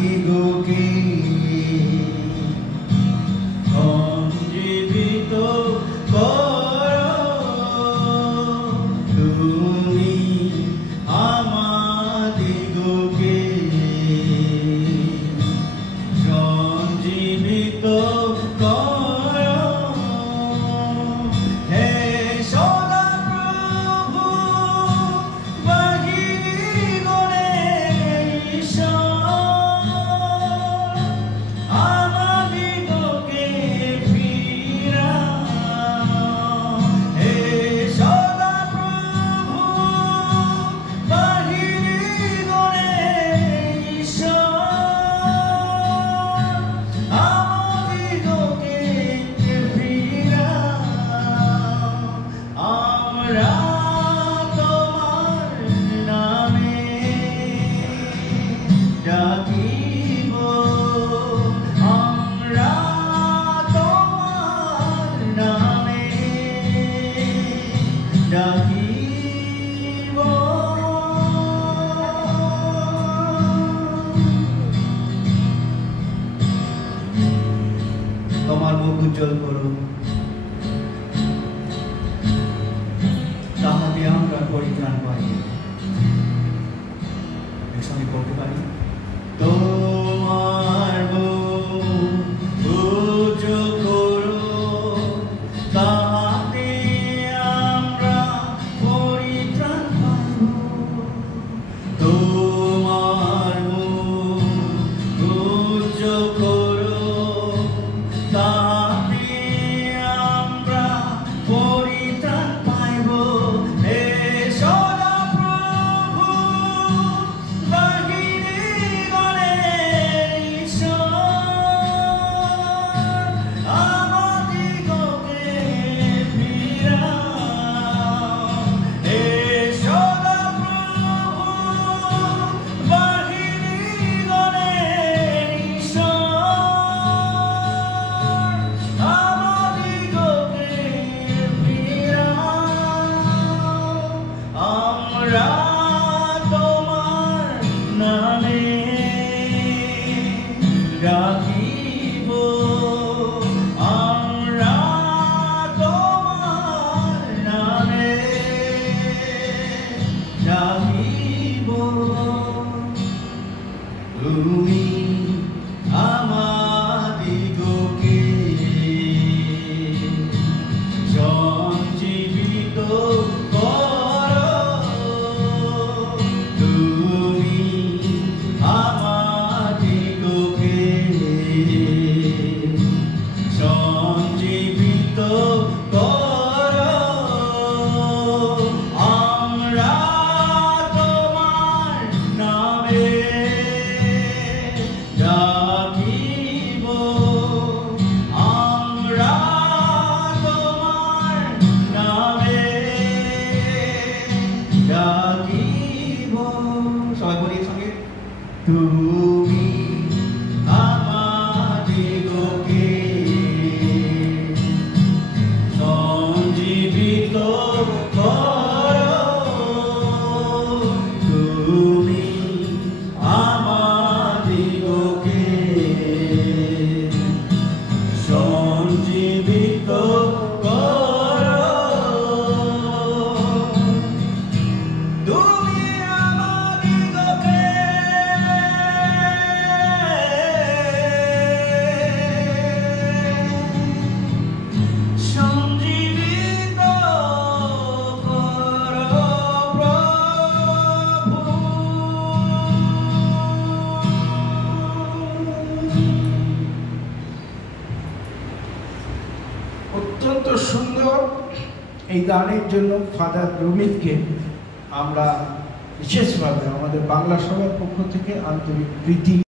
আমাদিগকে সঞ্জীবিত করো তুমি আমাদিগকে সঞ্জীবিত করো হে সদাপ্রভু বাহিনীগণের ঈশ্বর আমাদিগকে ফিরাও হে সদাপ্রভু বাহিনীগণের ঈশ্বর আমাদিগকে ফিরাও আমরা তোমার নামে ডাকিব আমরা তোমার নামে ডাকিব তোমার মুখ উজ্জ্বল করো তাহাতে আমরা পরিত্রাণ পাই একসঙ্গে করতে পারি তোমার মুখ উজ্জ্বল করো তাহাতে আমরা পরিত্রাণ পাইব তোমার মুখ উজ্জ্বল করো তাহাতে আমরা পরিত্রাণ পাইব হে সদাপ্রভু বাহিনীগণের ঈশ্বর আমাদিগকে ফিরাও হে সদাপ্রভু বাহিনীগণের ঈশ্বর আমাদিগকে ফিরাও আমরা তোমার নামে ডাকিব আমরা তোমার নামে ডাকিব তুমি আমাদিগকে সঞ্জীবিত করো তুমি আমাদিগকে সঞ্জীবিত করো আমরা তোমার নামে ডাকিব আমরা তোমার নামে ডাকিব সবাই বলি একসঙ্গে তুমি আমাদিগকে সঞ্জীবিত করো তুমি আমাদিগকে সঞ্জীবিত করো তুমি আমাদিগকে সঞ্জীবিত করো প্রভু অত্যন্ত সুন্দর এই গানের জন্য ফাদার রমিতকে আমরা বিশেষভাবে আমাদের বাংলা সভার পক্ষ থেকে আন্তরিক প্রীতি